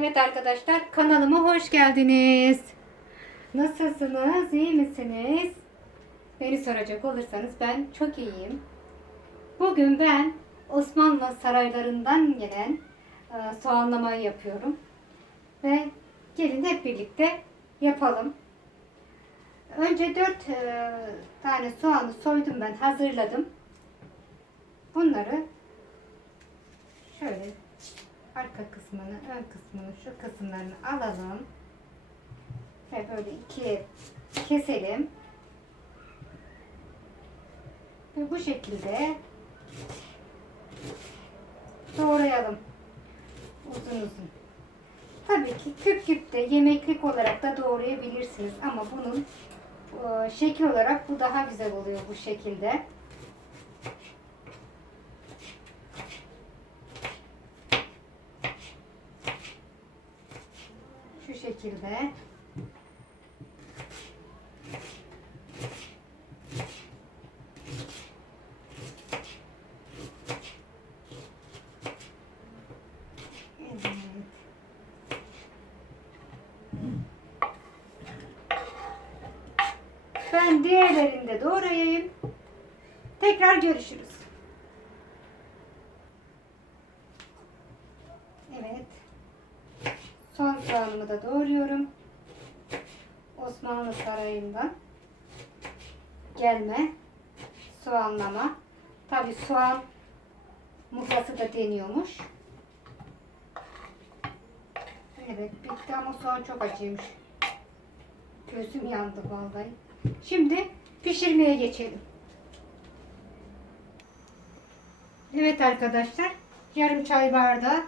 Evet arkadaşlar kanalıma hoş geldiniz. Nasılsınız? İyi misiniz? Beni soracak olursanız ben çok iyiyim. Bugün ben Osmanlı saraylarından gelen e, soğanlamayı yapıyorum. Ve gelin hep birlikte yapalım. Önce 4 tane soğanı soydum ben hazırladım. Bunları arka kısmını, ön kısmını, şu kısımlarını alalım. Ve böyle ikiye keselim. Ve bu şekilde doğrayalım. Uzun uzun. Tabii ki küp küp de yemeklik olarak da doğrayabilirsiniz. Ama bunun e, şekil olarak bu daha güzel oluyor bu şekilde. Şu şekilde. Ben diğerlerini de doğrayayım. Tekrar görüşürüz. Evet. Son soğanımı da doğruyorum. Osmanlı Sarayı'ndan gelme soğanlama. Tabi soğan muhlası da deniyormuş. Evet bitti ama soğan çok acıymış. Gözüm yandı vallahi. Şimdi pişirmeye geçelim. Evet arkadaşlar yarım çay bardağı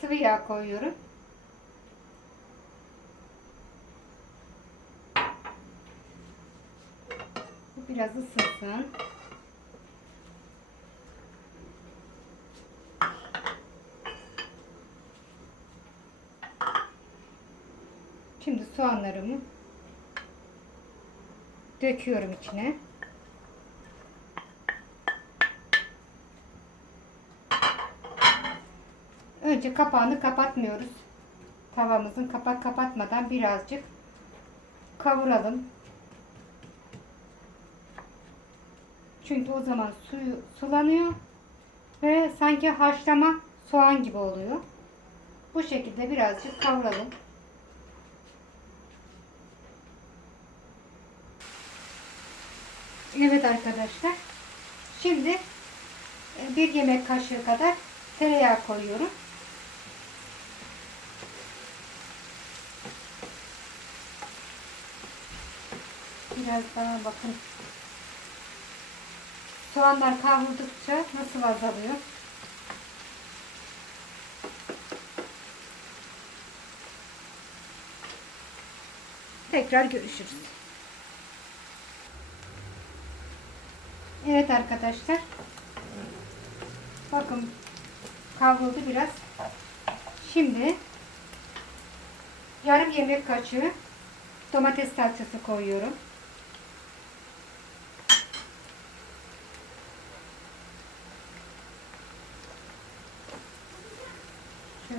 sıvı yağ koyuyorum. Biraz ısınsın. Şimdi soğanlarımı döküyorum içine. Önce kapağını kapatmıyoruz. Tavamızın kapak kapatmadan birazcık kavuralım. Çünkü o zaman suyu sulanıyor ve sanki haşlama soğan gibi oluyor. Bu şekilde birazcık kavuralım. Evet arkadaşlar. Şimdi e, bir yemek kaşığı kadar tereyağı koyuyorum. Biraz daha bakın. Soğanlar kavruldukça nasıl azalıyor? Tekrar görüşürüz. Evet arkadaşlar. Bakın kavruldu biraz. Şimdi yarım yemek kaşığı domates salçası koyuyorum.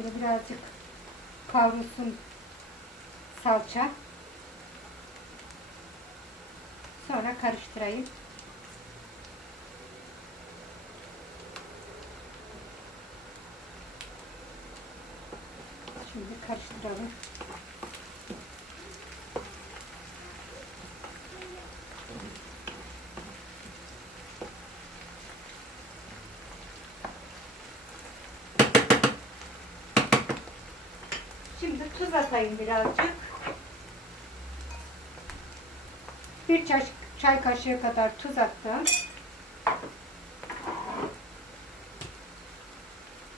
Şöyle birazcık kavrulsun salça. Sonra karıştırayım. Şimdi karıştıralım. Şimdi tuz atayım birazcık. Bir çay, çay kaşığı kadar tuz attım.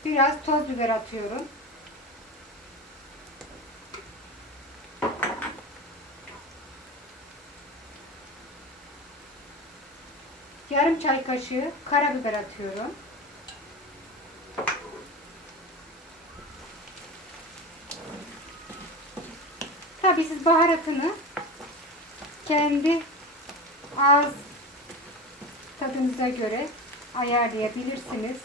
Biraz toz biber atıyorum. Yarım çay kaşığı karabiber atıyorum. Tabii siz baharatını kendi ağız tadınıza göre ayarlayabilirsiniz.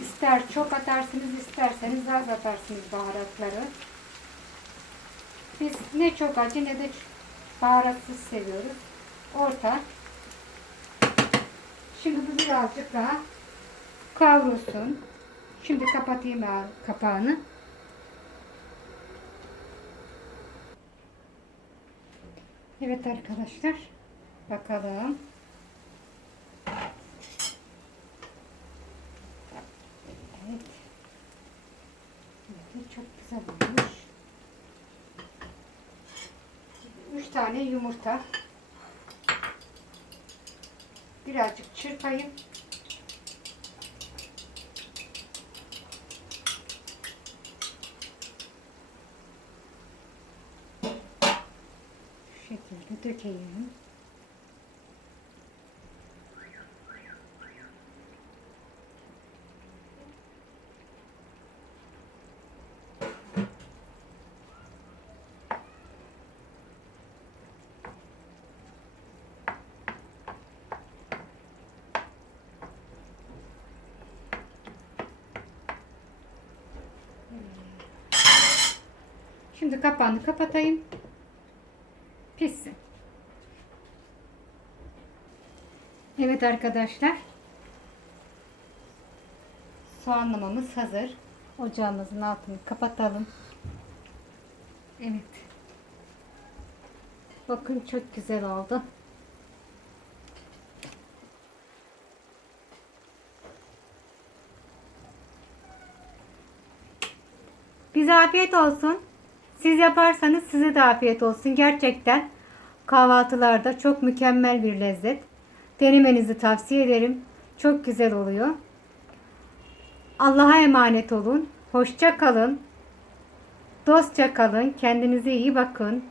İster çok atarsınız isterseniz az atarsınız baharatları. Biz ne çok acı ne de baharatsız seviyoruz. Orta. Şimdi bu birazcık daha kavrulsun. Şimdi kapatayım kapağını. Evet arkadaşlar. Bakalım. Evet. Evet, çok güzel olmuş. Üç tane yumurta. Birazcık çırpayım. Şekilde dökeyim. Şimdi kapağını kapatayım. Pişsin. Evet arkadaşlar. Soğanlamamız hazır. Ocağımızın altını kapatalım. Evet. Bakın çok güzel oldu. Bize afiyet olsun. Siz yaparsanız size de afiyet olsun. Gerçekten kahvaltılarda çok mükemmel bir lezzet. Denemenizi tavsiye ederim. Çok güzel oluyor. Allah'a emanet olun. Hoşça kalın. Dostça kalın. Kendinize iyi bakın.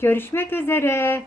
Görüşmek üzere.